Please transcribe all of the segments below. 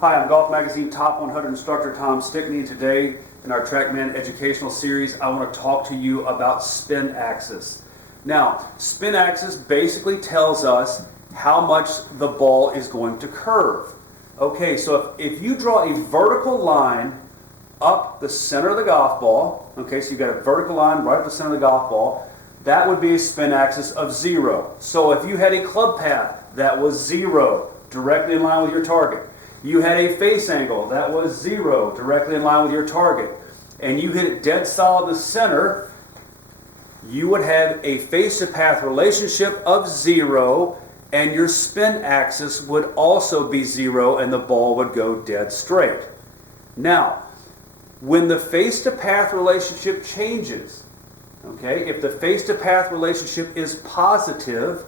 Hi, I'm Golf Magazine Top 100 Instructor Tom Stickney. Today in our Trackman educational series, I want to talk to you about spin axis. Now, spin axis basically tells us how much the ball is going to curve. Okay, so if you draw a vertical line up the center of the golf ball, okay, so you've got a vertical line right up the center of the golf ball, that would be a spin axis of 0. So if you had a club path that was 0, directly in line with your target, you had a face angle that was 0, directly in line with your target, and you hit it dead solid in the center, you would have a face-to-path relationship of 0, and your spin axis would also be 0, and the ball would go dead straight. Now, when the face-to-path relationship changes, okay, if the face-to-path relationship is positive,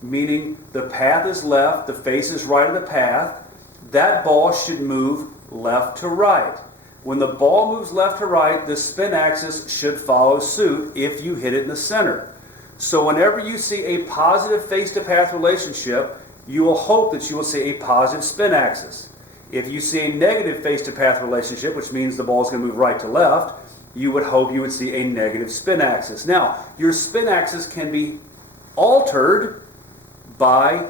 meaning the path is left, the face is right of the path, that ball should move left to right. When the ball moves left to right, the spin axis should follow suit if you hit it in the center. So whenever you see a positive face-to-path relationship, you will hope that you will see a positive spin axis. If you see a negative face-to-path relationship, which means the ball is going to move right to left, you would hope you would see a negative spin axis. Now, your spin axis can be altered by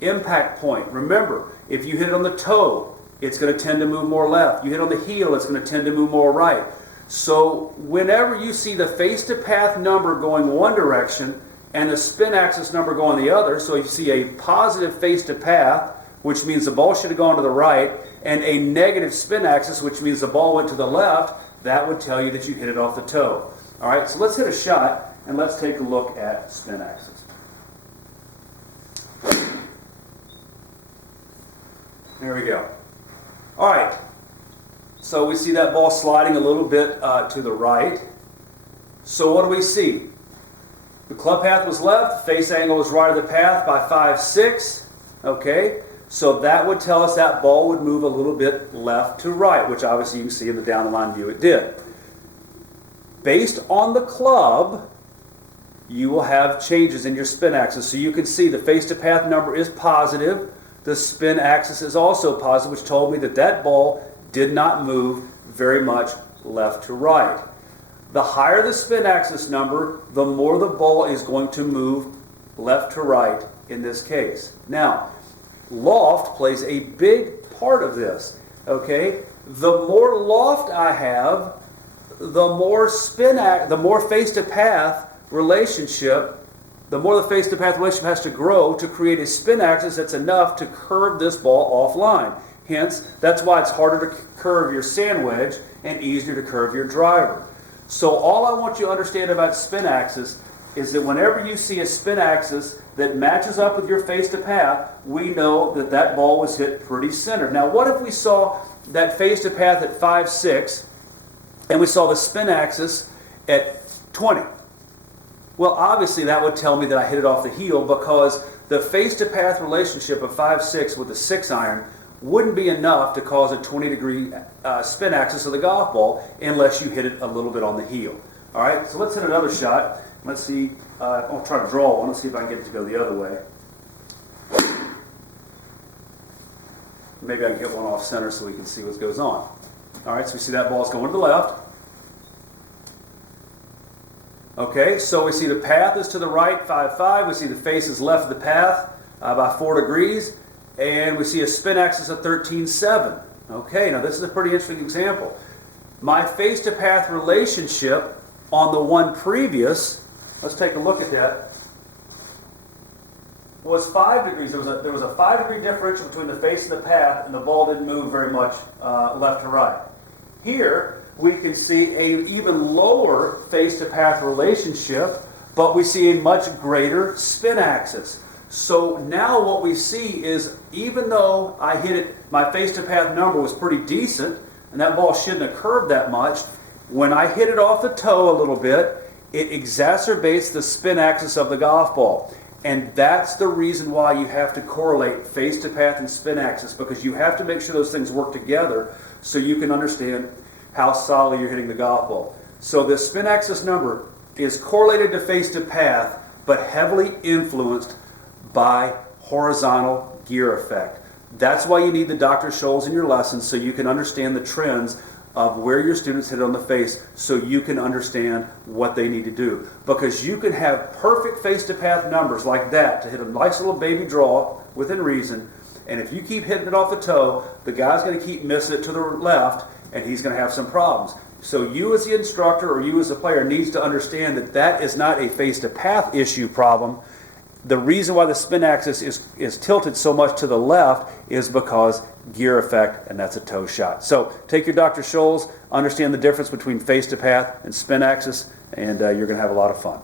impact point. Remember, if you hit it on the toe, it's going to tend to move more left. You hit on the heel, it's going to tend to move more right. So whenever you see the face-to-path number going one direction and the spin axis number going the other, so you see a positive face-to-path, which means the ball should have gone to the right, and a negative spin axis, which means the ball went to the left, that would tell you that you hit it off the toe. All right, so let's hit a shot and let's take a look at spin axis. There we go. All right, so we see that ball sliding a little bit to the right. So what do we see? The club path was left, face angle was right of the path by 5, 6. Okay, so that would tell us that ball would move a little bit left to right, which obviously you can see in the down the line view it did. Based on the club, you will have changes in your spin axis. So you can see the face-to-path number is positive. The spin axis is also positive, which told me that that ball did not move very much left to right. The higher the spin axis number, the more the ball is going to move left to right in this case. Now, loft plays a big part of this. Okay, the more loft I have, the more face-to-path relationship. The more the face-to-path relationship has to grow to create a spin axis that's enough to curve this ball offline. Hence, that's why it's harder to curve your sand wedge and easier to curve your driver. So all I want you to understand about spin axis is that whenever you see a spin axis that matches up with your face-to-path, we know that that ball was hit pretty centered. Now, what if we saw that face-to-path at 5, 6, and we saw the spin axis at 20? Well, obviously that would tell me that I hit it off the heel, because the face-to-path relationship of 5, 6 with the 6 iron wouldn't be enough to cause a 20-degree spin axis of the golf ball unless you hit it a little bit on the heel. All right, so let's hit another shot. Let's see, I'll try to draw one. Let's see if I can get it to go the other way. Maybe I can get one off center so we can see what goes on. All right, so we see that ball's going to the left. Okay, so we see the path is to the right, 5, 5. We see the face is left of the path by 4 degrees. And we see a spin axis of 13, 7. Okay, now this is a pretty interesting example. My face-to-path relationship on the one previous, let's take a look at that, was 5 degrees. There was a 5-degree differential between the face and the path, and the ball didn't move very much left to right. Here, we can see an even lower face-to-path relationship, but we see a much greater spin axis. So now what we see is, even though I hit it, my face-to-path number was pretty decent, and that ball shouldn't have curved that much, when I hit it off the toe a little bit, it exacerbates the spin axis of the golf ball. And that's the reason why you have to correlate face-to-path and spin axis, because you have to make sure those things work together so you can understand how solidly you're hitting the golf ball. So the spin axis number is correlated to face-to-path, but heavily influenced by horizontal gear effect. That's why you need the Dr. Scholl's in your lessons, so you can understand the trends of where your students hit on the face, so you can understand what they need to do. Because you can have perfect face-to-path numbers like that to hit a nice little baby draw within reason, and if you keep hitting it off the toe, the guy's going to keep missing it to the left, and he's going to have some problems. So you as the instructor or you as a player needs to understand that that is not a face-to-path issue problem. The reason why the spin axis is tilted so much to the left is because gear effect, and that's a toe shot. So take your Dr. Scholl's, understand the difference between face to path and spin axis, and you're going to have a lot of fun.